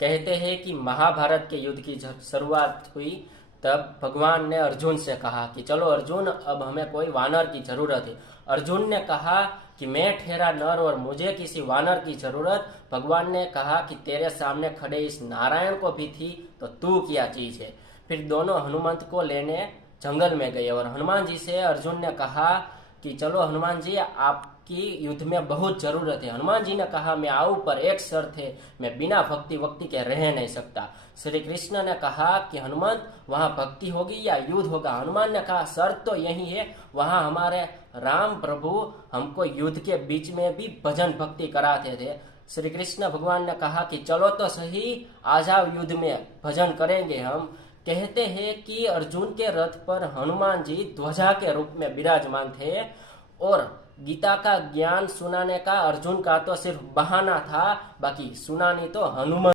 कहते हैं कि महाभारत के युद्ध की जब शुरुआत हुई तब भगवान ने अर्जुन से कहा कि चलो अर्जुन, अब हमें कोई वानर की जरूरत है। अर्जुन ने कहा कि मैं ठहरा नर और मुझे किसी वानर की जरूरत। भगवान ने कहा कि तेरे सामने खड़े इस नारायण को भी थी, तो तू क्या चीज है। फिर दोनों हनुमंत को लेने जंगल में गए और हनुमान जी से अर्जुन ने कहा कि चलो हनुमान जी, आपकी युद्ध में बहुत जरूरत है। हनुमान जी ने कहा मैं आऊं, पर एक शर्त है, मैं बिना भक्ति वक्ति के रह नहीं सकता। श्री कृष्ण ने कहा कि हनुमंत, वहां भक्ति होगी या युद्ध होगा। हनुमान ने कहा शर्त तो यही है, वहां हमारे राम प्रभु हमको युद्ध के बीच में भी भजन भक्ति कराते थे। श्री कृष्ण भगवान ने कहा कि चलो तो सही, आ जाओ युद्ध में, भजन करेंगे हम। कहते हैं कि अर्जुन के रथ पर हनुमान जी ध्वजा के रूप में विराजमान थे और गीता का ज्ञान सुनाने का अर्जुन का तो सिर्फ बहाना था, बाकी सुनानी तो हनुमान